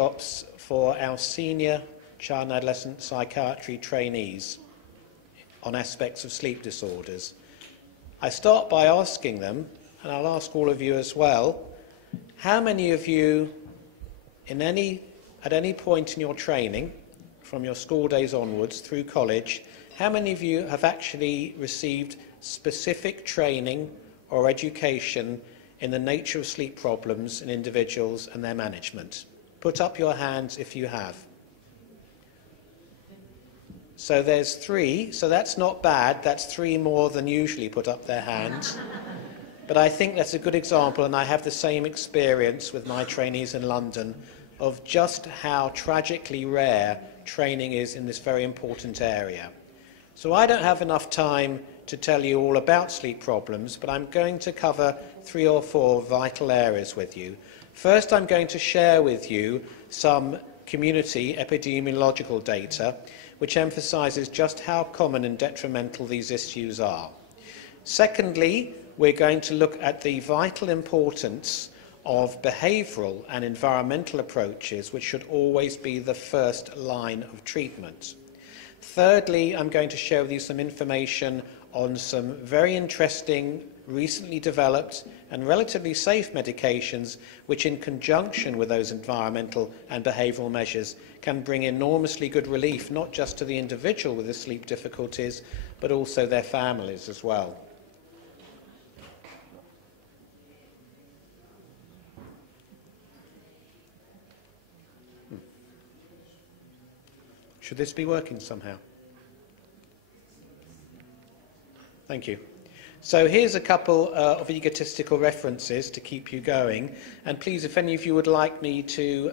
workshops for our senior child and adolescent psychiatry trainees on aspects of sleep disorders. I start by asking them, and I'll ask all of you as well, how many of you at any point in your training, from your school days onwards through college, how many of you have actually received specific training or education in the nature of sleep problems in individuals and their management? Put up your hands if you have. So there's 3, so that's not bad. That's 3 more than usually put up their hands. But I think that's a good example, and I have the same experience with my trainees in London of just how tragically rare training is in this very important area. So I don't have enough time to tell you all about sleep problems, but I'm going to cover 3 or 4 vital areas with you. First, I'm going to share with you some community epidemiological data which emphasises just how common and detrimental these issues are. Secondly, we're going to look at the vital importance of behavioural and environmental approaches, which should always be the first line of treatment. Thirdly, I'm going to share with you some information on some very interesting, recently developed and relatively safe medications which, in conjunction with those environmental and behavioural measures, can bring enormously good relief, not just to the individual with the sleep difficulties, but also their families as well. Should this be working somehow? Thank you. So here's a couple of egotistical references to keep you going. And please, if any of you would like me to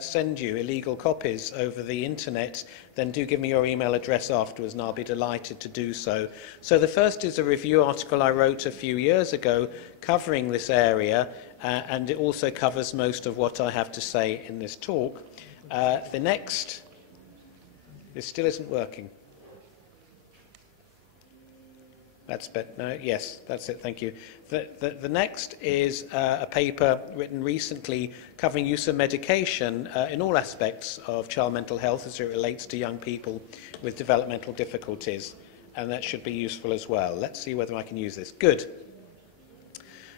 send you illegal copies over the internet, then do give me your email address afterwards and I'll be delighted to do so. So the first is a review article I wrote a few years ago covering this area, and it also covers most of what I have to say in this talk. The next, this still isn't working. That's better. No, yes, that's it. Thank you. The next is a paper written recently covering use of medication in all aspects of child mental health as it relates to young people with developmental difficulties, and that should be useful as well. Let's see whether I can use this. Good.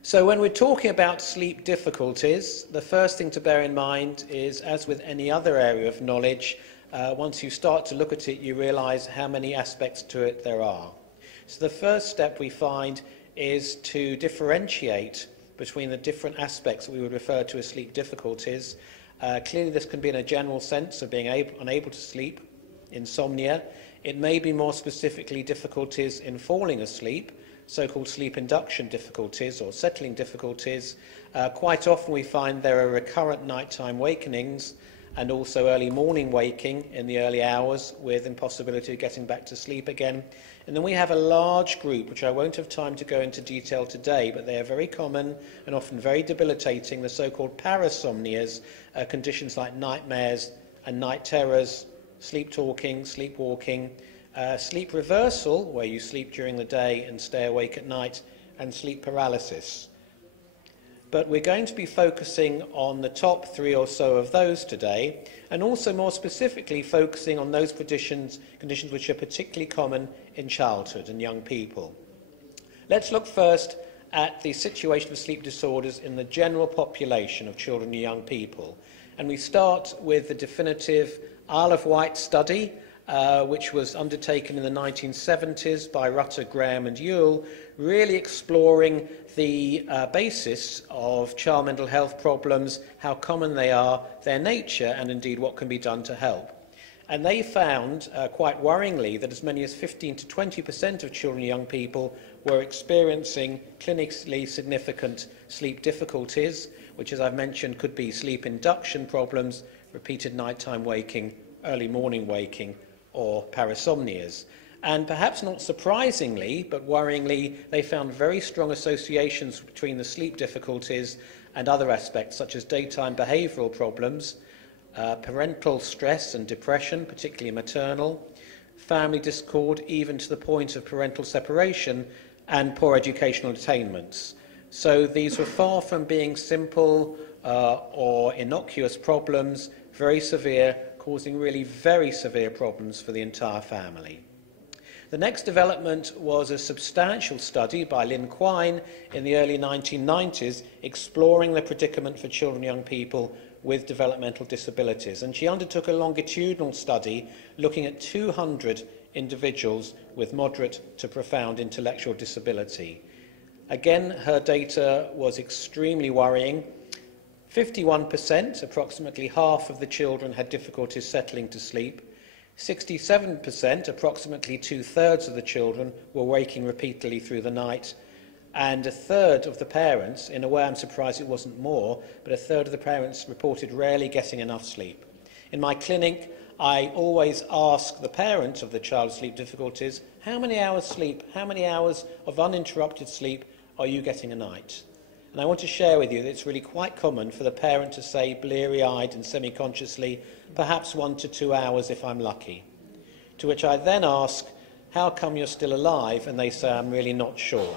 So when we're talking about sleep difficulties, the first thing to bear in mind is, as with any other area of knowledge, once you start to look at it, you realise how many aspects to it there are. So the first step we find is to differentiate between the different aspects that we would refer to as sleep difficulties. Clearly this can be in a general sense of being unable to sleep, insomnia. It may be more specifically difficulties in falling asleep, so-called sleep induction difficulties or settling difficulties. Quite often we find there are recurrent nighttime wakenings and also early morning waking in the early hours with impossibility of getting back to sleep again. And then we have a large group, which I won't have time to go into detail today, but they are very common and often very debilitating, the so-called parasomnias, conditions like nightmares and night terrors, sleep talking, sleepwalking, sleep reversal, where you sleep during the day and stay awake at night, and sleep paralysis. But we're going to be focusing on the top 3 or so of those today, and also more specifically focusing on those conditions which are particularly common in childhood and young people. Let's look first at the situation of sleep disorders in the general population of children and young people. And we start with the definitive Isle of Wight study, which was undertaken in the 1970s by Rutter, Graham and Ewell, really exploring the basis of child mental health problems, how common they are, their nature, and indeed what can be done to help. And they found, quite worryingly, that as many as 15 to 20% of children and young people were experiencing clinically significant sleep difficulties, which, as I've mentioned, could be sleep induction problems, repeated nighttime waking, early morning waking, or parasomnias. And perhaps not surprisingly, but worryingly, they found very strong associations between the sleep difficulties and other aspects, such as daytime behavioural problems, parental stress and depression, particularly maternal, family discord, even to the point of parental separation, and poor educational attainments. So these were far from being simple or innocuous problems. very severe, causing really very severe problems for the entire family. The next development was a substantial study by Lynn Quine in the early 1990s exploring the predicament for children and young people with developmental disabilities. And she undertook a longitudinal study looking at 200 individuals with moderate to profound intellectual disability. Again, her data was extremely worrying. 51%, approximately half of the children, had difficulties settling to sleep. 67%, approximately two-thirds of the children, were waking repeatedly through the night. And a third of the parents, in a way I'm surprised it wasn't more, but a third of the parents reported rarely getting enough sleep. In my clinic, I always ask the parent of the child with sleep difficulties, how many hours sleep, how many hours of uninterrupted sleep are you getting a night? And I want to share with you that it's really quite common for the parent to say, bleary-eyed and semi-consciously, perhaps 1 to 2 hours if I'm lucky. To which I then ask, how come you're still alive? And they say, I'm really not sure.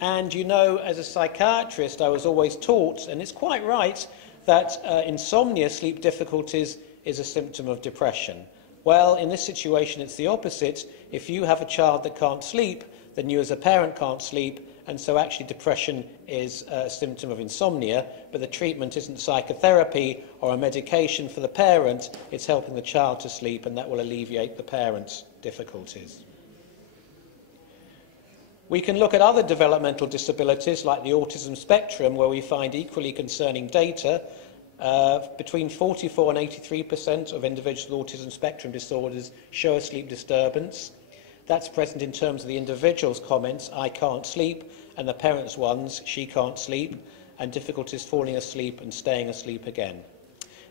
And you know, as a psychiatrist, I was always taught, and it's quite right, that insomnia, sleep difficulties, is a symptom of depression. Well, in this situation, it's the opposite. If you have a child that can't sleep, then you as a parent can't sleep, and so actually depression is a symptom of insomnia, but the treatment isn't psychotherapy or a medication for the parent, it's helping the child to sleep, and that will alleviate the parent's difficulties. We can look at other developmental disabilities like the autism spectrum, where we find equally concerning data. Between 44 and 83% of individuals with autism spectrum disorders show a sleep disturbance. That's present in terms of the individual's comments, I can't sleep, and the parent's ones, she can't sleep, and difficulties falling asleep and staying asleep again.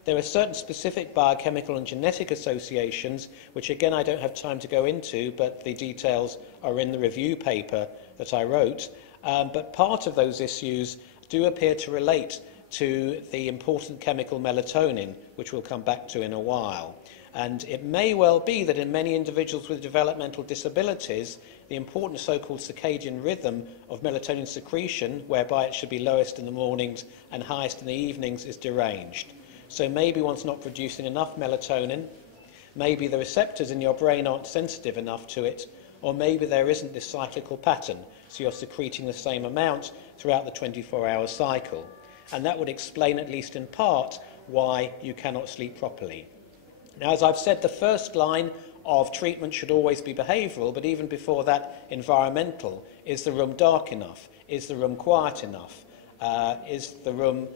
There are certain specific biochemical and genetic associations, which again I don't have time to go into, but the details are in the review paper that I wrote. But part of those issues do appear to relate to the important chemical melatonin, which we'll come back to in a while. And it may well be that in many individuals with developmental disabilities, the important so-called circadian rhythm of melatonin secretion, whereby it should be lowest in the mornings and highest in the evenings, is deranged. So maybe one's not producing enough melatonin, maybe the receptors in your brain aren't sensitive enough to it, or maybe there isn't this cyclical pattern, so you're secreting the same amount throughout the 24-hour cycle. And that would explain, at least in part, why you cannot sleep properly. Now, as I've said, the first line of treatment should always be behavioural, but even before that, environmental. Is the room dark enough? Is the room quiet enough? Is the room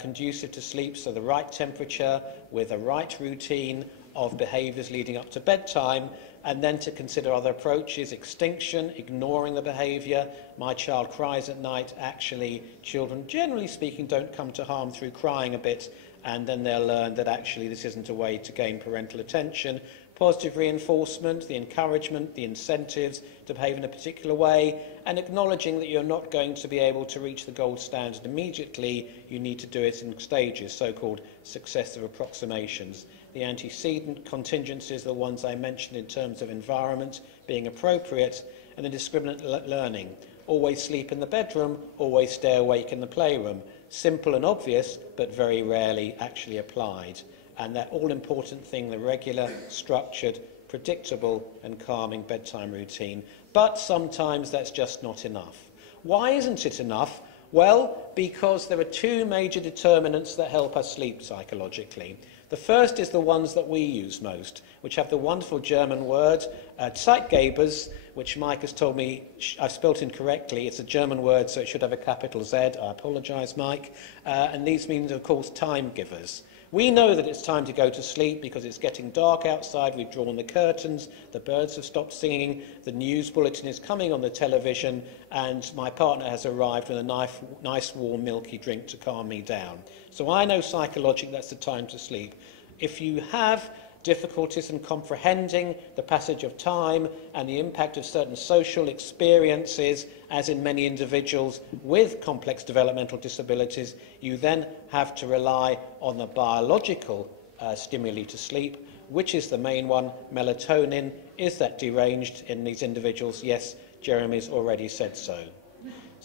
conducive to sleep, so the right temperature with a right routine of behaviours leading up to bedtime, and then to consider other approaches, extinction, ignoring the behaviour. My child cries at night. Actually, children, generally speaking, don't come to harm through crying a bit, and then they'll learn that actually this isn't a way to gain parental attention. Positive reinforcement, the encouragement, the incentives to behave in a particular way, and acknowledging that you're not going to be able to reach the gold standard immediately. You need to do it in stages, so-called successive approximations. The antecedent contingencies are the ones I mentioned in terms of environment being appropriate, and the discriminant learning. Always sleep in the bedroom, always stay awake in the playroom. Simple and obvious, but very rarely actually applied. And that all-important thing, the regular, structured, predictable and calming bedtime routine. But sometimes that's just not enough. Why isn't it enough? Well, because there are two major determinants that help us sleep psychologically. The first is the ones that we use most, which have the wonderful German word, Zeitgebers, which Mike has told me I've spelt incorrectly. It's a German word, so it should have a capital Z. I apologise, Mike. And these mean, of course, time givers. We know that it's time to go to sleep because it's getting dark outside, we've drawn the curtains, the birds have stopped singing, the news bulletin is coming on the television, and my partner has arrived with a nice warm milky drink to calm me down. So I know psychologically that's the time to sleep. If you have difficulties in comprehending the passage of time and the impact of certain social experiences, as in many individuals with complex developmental disabilities, you then have to rely on the biological stimuli to sleep. Which is the main one? Melatonin. Is that deranged in these individuals? Yes, Jeremy's already said so.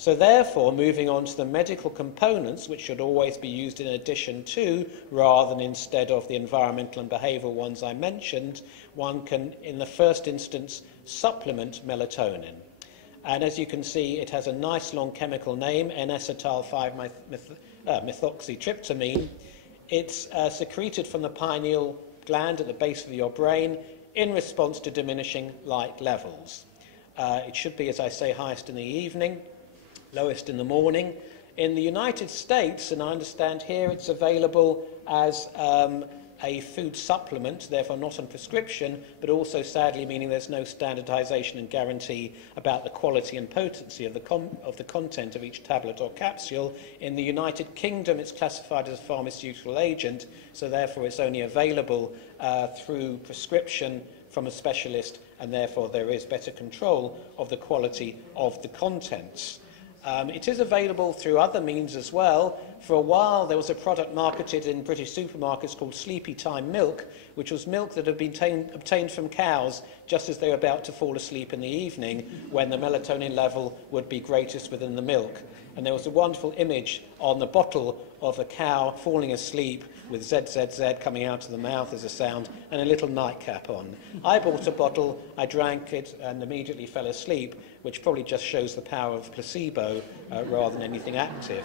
So therefore, moving on to the medical components, which should always be used in addition to, rather than instead of the environmental and behavioural ones I mentioned, one can, in the first instance, supplement melatonin. And as you can see, it has a nice long chemical name, N-acetyl-5-methoxytryptamine. It's secreted from the pineal gland at the base of your brain in response to diminishing light levels. It should be, as I say, highest in the evening, lowest in the morning. In the United States, and I understand here it's available as a food supplement, therefore not on prescription, but also sadly meaning there's no standardization and guarantee about the quality and potency of the content of each tablet or capsule. In the United Kingdom, it's classified as a pharmaceutical agent, so therefore it's only available through prescription from a specialist, and therefore there is better control of the quality of the contents. It is available through other means as well. For a while, there was a product marketed in British supermarkets called Sleepy Time Milk, which was milk that had been obtained from cows just as they were about to fall asleep in the evening, when the melatonin level would be greatest within the milk. And there was a wonderful image on the bottle of a cow falling asleep with ZZZ coming out of the mouth as a sound and a little nightcap on. I bought a bottle, I drank it and immediately fell asleep, which probably just shows the power of placebo rather than anything active.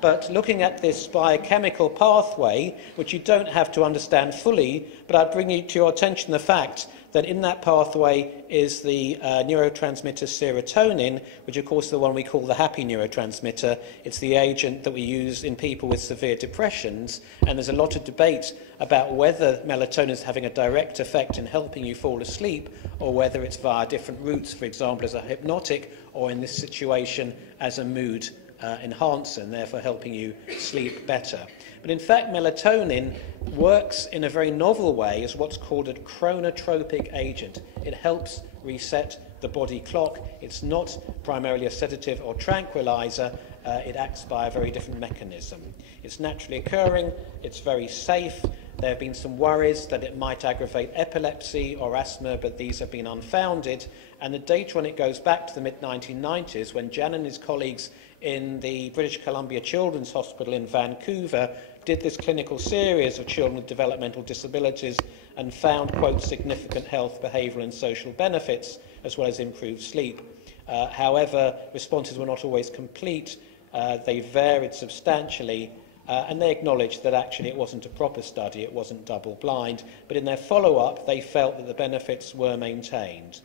But looking at this biochemical pathway, which you don't have to understand fully, but I'd bring you to your attention the fact that in that pathway is the neurotransmitter serotonin, which of course is the one we call the happy neurotransmitter. It's the agent that we use in people with severe depressions, and there's a lot of debate about whether melatonin is having a direct effect in helping you fall asleep, or whether it's via different routes, for example as a hypnotic, or in this situation as a mood enhancer, and therefore helping you sleep better. But in fact, melatonin works in a very novel way as what's called a chronotropic agent. It helps reset the body clock. It's not primarily a sedative or tranquilizer. It acts by a very different mechanism. It's naturally occurring. It's very safe. There have been some worries that it might aggravate epilepsy or asthma, but these have been unfounded. And the data on it goes back to the mid-1990s, when Jan and his colleagues in the British Columbia Children's Hospital in Vancouver did this clinical series of children with developmental disabilities and found, quote, significant health, behavioural and social benefits, as well as improved sleep. However, responses were not always complete. They varied substantially, and they acknowledged that actually it wasn't a proper study, it wasn't double-blind, but in their follow-up they felt that the benefits were maintained.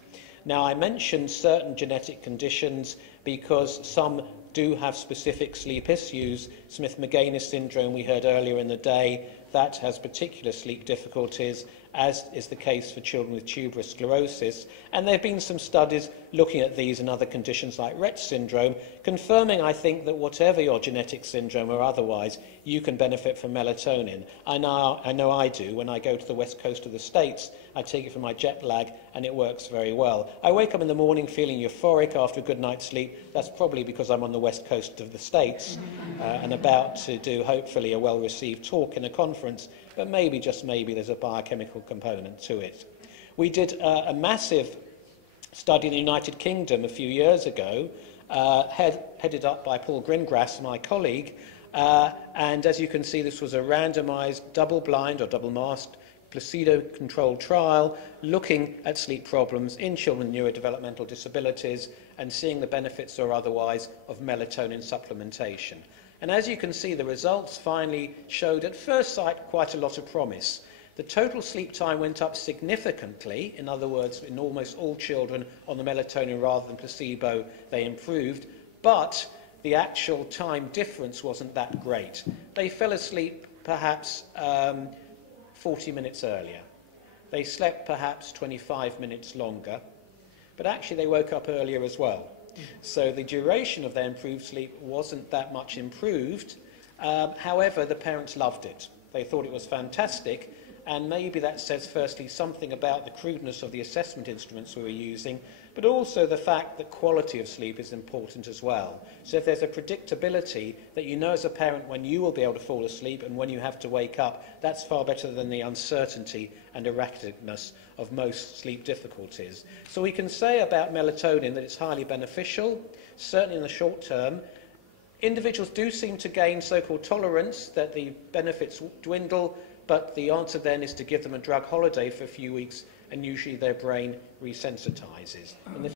Now, I mentioned certain genetic conditions because some do have specific sleep issues. Smith-Magenis syndrome, we heard earlier in the day, that has particular sleep difficulties, as is the case for children with tuberous sclerosis. And there have been some studies looking at these and other conditions like Rett syndrome, confirming, I think, that whatever your genetic syndrome or otherwise, you can benefit from melatonin. I know I do. When I go to the west coast of the States, I take it for my jet lag, and it works very well. I wake up in the morning feeling euphoric after a good night's sleep. That's probably because I'm on the west coast of the States and about to do, hopefully, a well-received talk in a conference, but maybe, just maybe, there's a biochemical component to it. We did a massive study in the United Kingdom a few years ago, headed up by Paul Gringrass, my colleague, and as you can see, this was a randomised, double-blind or double-masked, placebo-controlled trial looking at sleep problems in children with neurodevelopmental disabilities and seeing the benefits or otherwise of melatonin supplementation. And as you can see, the results finally showed at first sight quite a lot of promise. The total sleep time went up significantly. In other words, in almost all children on the melatonin rather than placebo, they improved. But the actual time difference wasn't that great. They fell asleep perhaps 40 minutes earlier. They slept perhaps 25 minutes longer. But actually, they woke up earlier as well. So the duration of their improved sleep wasn't that much improved. However, the parents loved it. They thought it was fantastic. and maybe that says firstly something about the crudeness of the assessment instruments we were using, but also the fact that quality of sleep is important as well. So if there's a predictability that you know as a parent when you will be able to fall asleep and when you have to wake up, that's far better than the uncertainty and erraticness of most sleep difficulties. So we can say about melatonin that it's highly beneficial, certainly in the short term. Individuals do seem to gain so-called tolerance, that the benefits dwindle, but the answer then is to give them a drug holiday for a few weeks, and usually their brain resensitizes. In the